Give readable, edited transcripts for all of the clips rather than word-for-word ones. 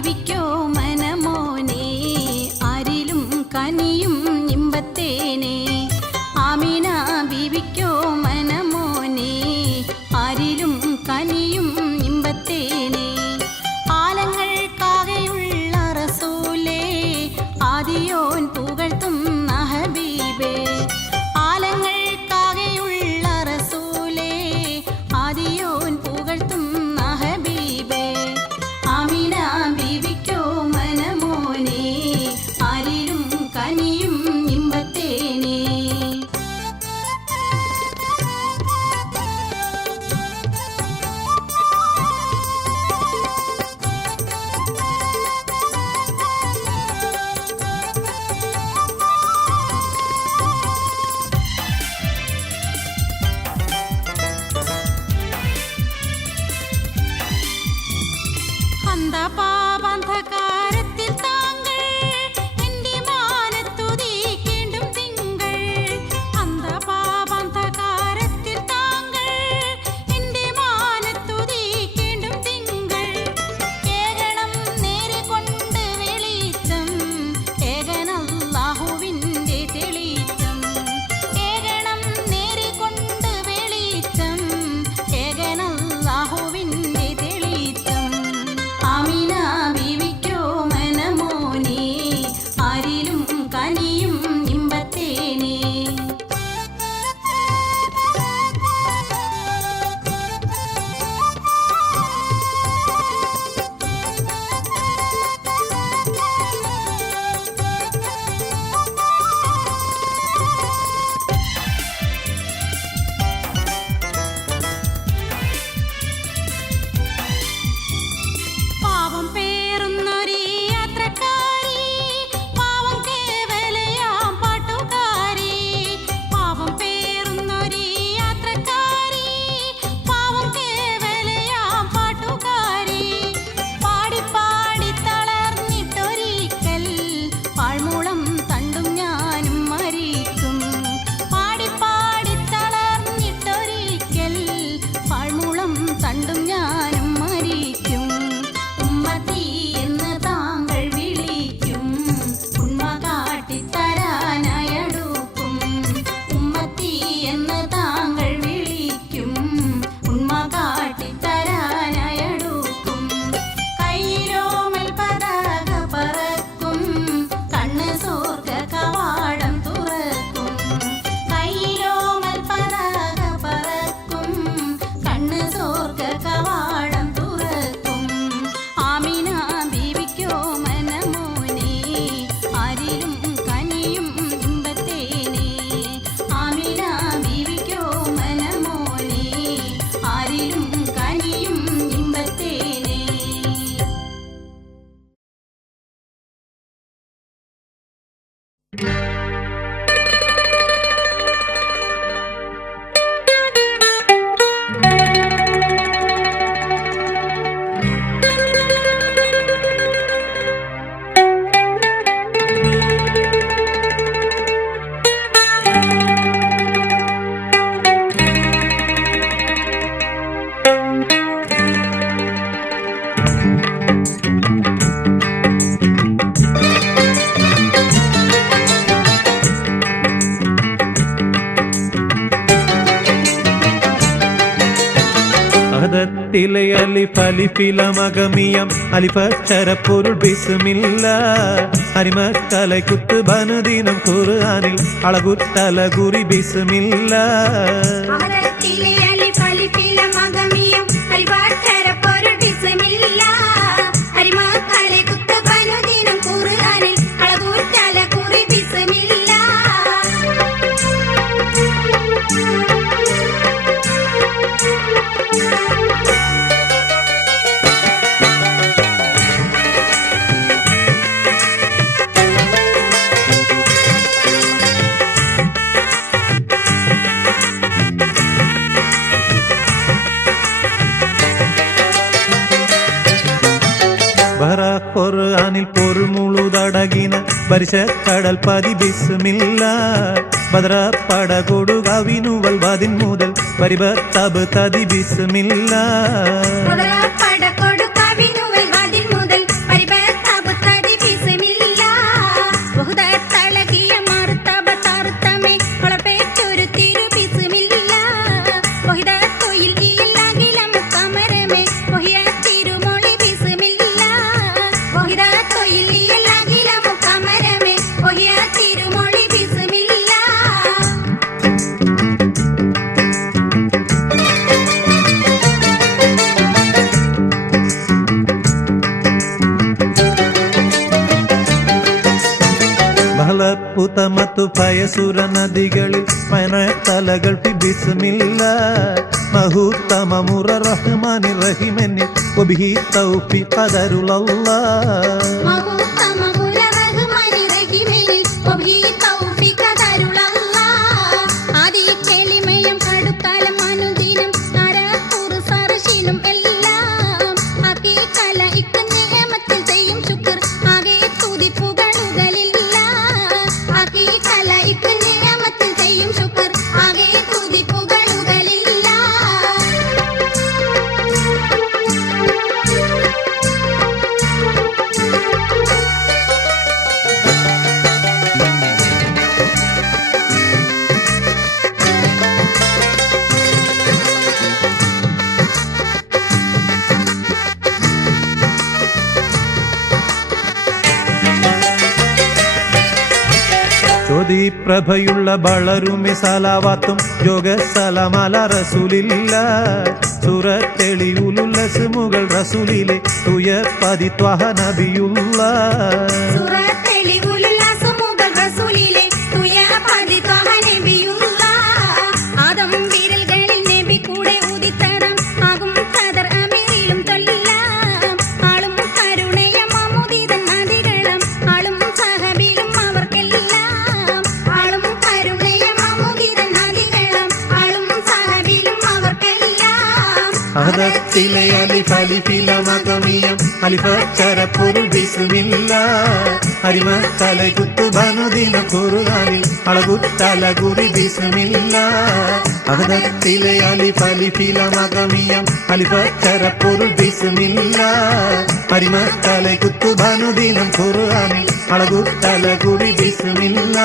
ബീവിക്കോ മനമോനെ ആരിലും കനിയും ഇമ്പത്തേനെ ആമിന ബീവിക്കോ മനമോനെ ആരിലും കനിയും ഇമ്പത്തേനെ ആലങ്ങൾക്കാകെയുള്ള റസൂലേ ആദിയോൻ പുകഴ്ത്തുന്ന ഹബീബേ ആലങ്ങൾക്കാകെയുള്ള റസൂലേ ആദിയോൻ പുകഴ്ത്തുന്ന ഹബീബേ ആമിന ബീവിക്കോ മനമോനെ ആരിലും കനിയും ഇമ്പത്തേനെ പാപാന്ധകാരത്തിൽ താങ്കൾ എൻ്റെ മാനത്തുദിക്കേണ്ടും തിങ്കൾ അന്ധപാപാന്ധകാരത്തിൽ താങ്കൾ എൻ്റെ മാനത്തുദിക്കേണ്ടും തിങ്കൾ കേകണം നേരെ കൊണ്ട് വെളിച്ചം ഏകനല്ലാഹുവിൻ്റെ തെളിച്ചം കേകണം നേരെ കൊണ്ട് വെളിച്ചം ഏകനല്ലാഹുവിൻ്റെ തെളിച്ചം ആമിന ബീവിക്കോ മനമോനെ ആരിലും കനിയും ഇമ്പത്തേനെ പാവം പേറുന്നൊരീ യാത്രക്കാരി പാവം കേവലയാം പാട്ടുകാരി പാവം പേറുന്നൊരീ യാത്രക്കാരി പാവം കേവലയാം പാട്ടുകാരി പാടി പാടി തളർന്നിട്ടൊരിക്കൽ പാഴ്മൂളം തണ്ടും ഞാനും മരിക്കും പാടി പാടി തളർന്നിട്ടൊരിക്കൽ പാഴ്മൂളം തണ്ടും ഞാനും മരിക്കും ഉമ്മത്തി എന്ന് താങ്കൾ വിളിക്കും ഉണ്മ കാട്ടിത്തരാനായടുക്കും ഉമ്മത്തി എന്ന് താങ്കൾ വിളിക്കും ഉണ്മ കാട്ടിത്തരാനായടുക്കും കയ്യിലോമൽ പതാക പറക്കും കണ്ണ് സ്വർഗ്ഗ കവാടം തുറക്കും കയ്യിലോമൽ പതാക പറക്കും കണ്ണ് സ്വർഗ്ഗ കവാടം തുറക്കും ആമിന ബീവിക്കോ മനമോനെ ആരിലും കനിയും ഇമ്പത്തേനെ ആമിന ബീവിക്കോ മനമോനെ ആരിലും കനിയും ഇമ്പത്തേനെ അഹദത്തിലെ അലിഫ് അലിഫില മകമിയം അലിഫക്ഷരപ്പൊരുൾ ബിസ്മില്ല അരിമക്കலை കുത്ത് ബനുദിനം ഖുർആനിൽ അളകുത്തല കുറി ബിസ്മില്ല അഹദത്തിലെ അലിഫ് അലിഫില മകമിയം അലിഫക്ഷരപ്പൊരുൾ ബിസ്മില്ല അരിമക്കலை കുത്ത് ബനുദിനം ഖുർആനിൽ അളകുത്തല കുറി ബിസ്മില്ല ഖുർആനിൽ പൊരുൾ മുഴുതടകിന പരിശ കടൽ പതി ബിസ്മില്ല ബദ്ര പട കൊടുകവിനുവൽ വതിൻ മുതൽ പരിബത്തബ് തതി ബിസ്മില്ല പട കൊടുകവിനുവൽ വതിൻ മുതൽ പരിബ സലാവത്തു ഭയസുര നദികളിൽ മനത്തലകൾ ബിസ്മില്ല മഹൂത്തമമുറ റഹ്മാനി റഹിമനിൽ വബിഹി തൗഫീഖ് ഖദറുല്ലല്ലാഹ് മഹൂത്തമമുറ റഹ്മാനി റഹീമിനിൽ വബിഹി തൗഫീഖ് ഖദറുല്ലല്ലാഹ് ആദി കെളിമയും കടുക്കാലം അനുദിനം അരഹുറു സർശിലും എല്ലാം ഹഖീഖല ഇക്ക് നിഅമത്തിൽ ചെയ്യും ശുക്ർ ആകെ തുതി പുകഴുകളില്ല ഹഖീഖല ഇക്ക് നിഅമത്തിൽ ചെയ്യും ശുക്ർ ആകെ തുതി പുകഴുകളില്ല ജ്യോതിപ്രഭയുള്ള വളരുമി സലാവാത്തും യോഗ സലാമല റസൂലില്ല സൂറത്തെളിയുലുല്ലസ്മുകൾ റസൂലിലെ തുയ പതിത്വഹ നബിയുള്ള സൂറത്തെളിവുലുള്ള സുമുകൾ റസൂലിലെ തുയ പതിത്വഹ നബിയുള്ള ആദം വിരൽകളിൽ നബി കൂടെ ഉദിത്തരം ആകും ഖദർ അമീറിലും തൊല്ലാം ആളും കരുണയം അമുദിതൻ നദികളം ആളും സഹബിലും അവർക്കെല്ലാം ആളും കരുണയം അമുദിതൻ നദികളം ആളും സഹബിലും അവർക്കെല്ലാം അഹദത്തിലെ അലിഫ് അലിഫില മകമിയം അലിഫച്ചര പൊരുൾ ബിസ്മില്ല അരിമ തലകുത്തു ബനുദിന ഖുർആനിൽ അളകുത്തല ഗുരി ബിസ്മില്ല അഹദത്തിലെ അലിഫ് അലിഫില മകമിയം അലിഫച്ചര പൊരുൾ ബിസ്മില്ല അരിമ തലകുത്തു ബനുദിന ഖുർആനിൽ അളകുത്തല ഗുരി ബിസ്മില്ല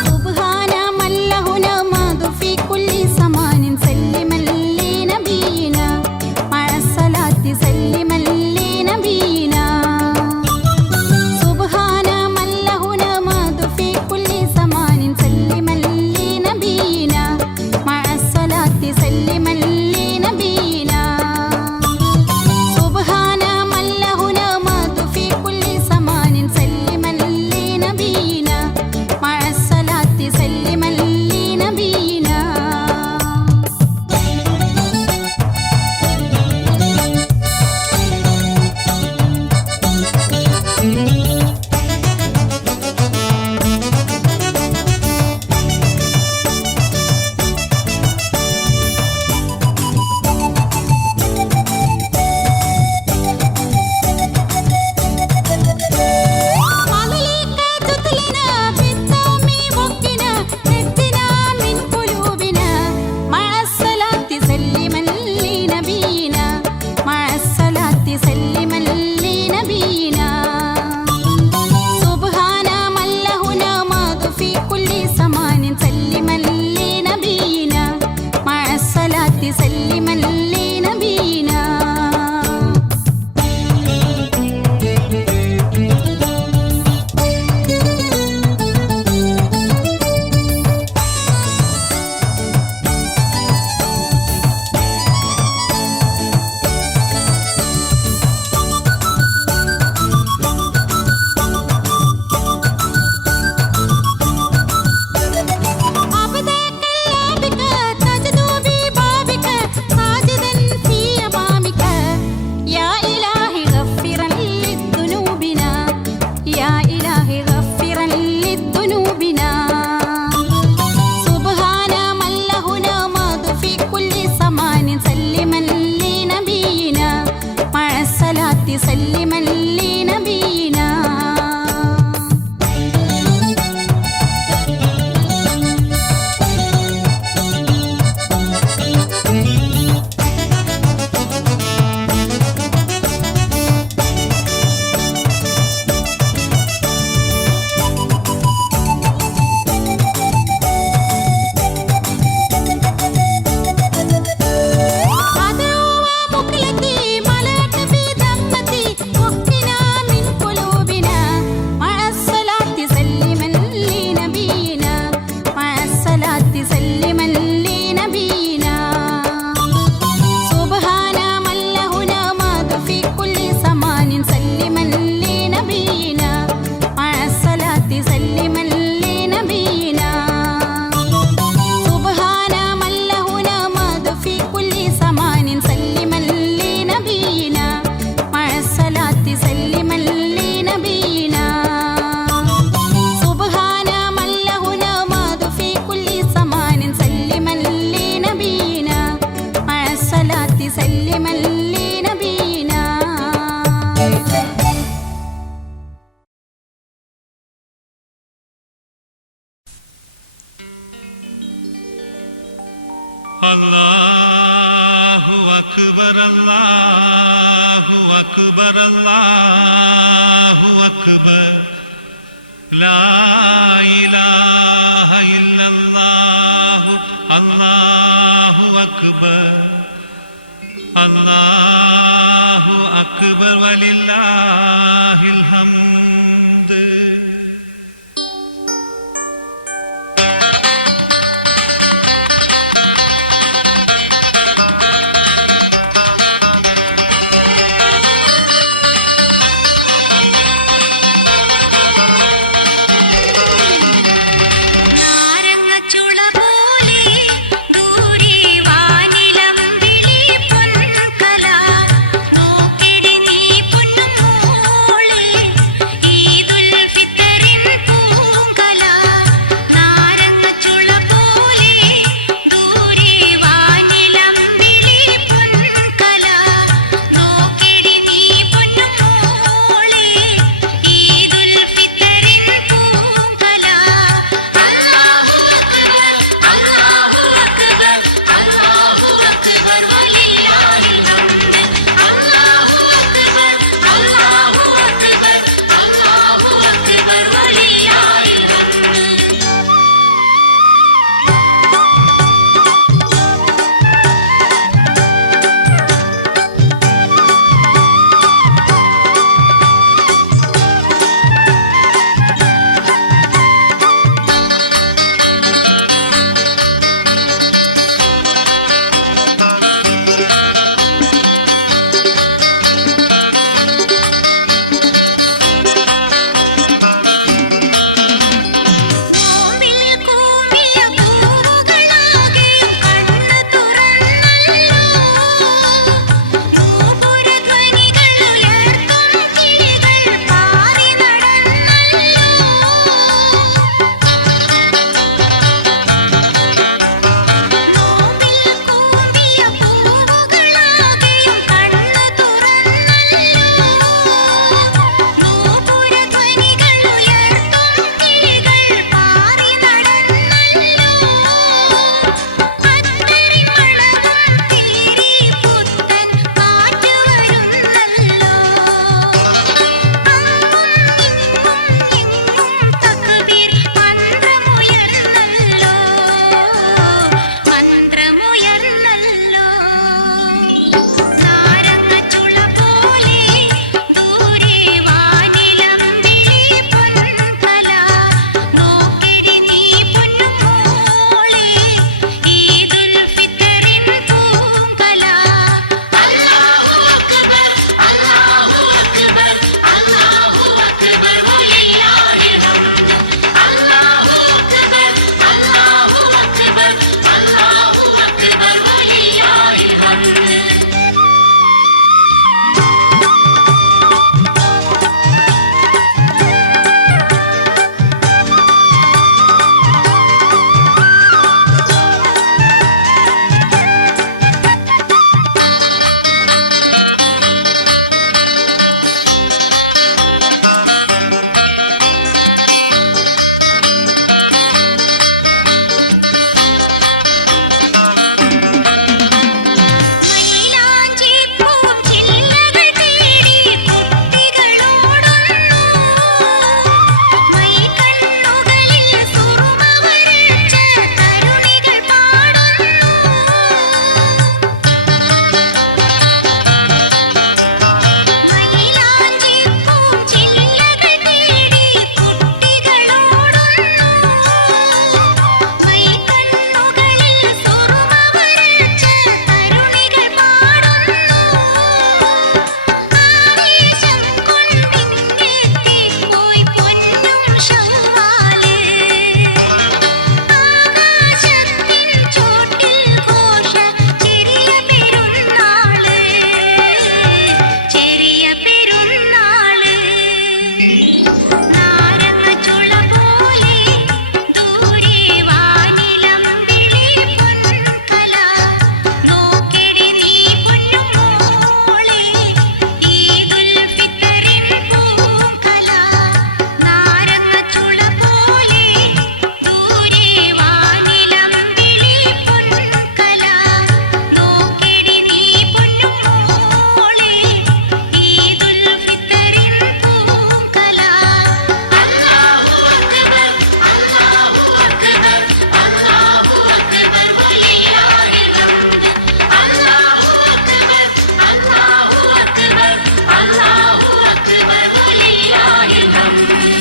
സുബ്ഹാന മല്ലഹുന صلي نبينا അല്ലാഹു അക്ബർ അല്ലാഹു അക്ബർ അല്ലാഹു അക്ബർ ലാ ഇലാഹ ഇല്ലല്ലാഹു അല്ലാഹു അക്ബർ അല്ലാഹു അക്ബർ വലില്ലാഹിൽ ഹംദ്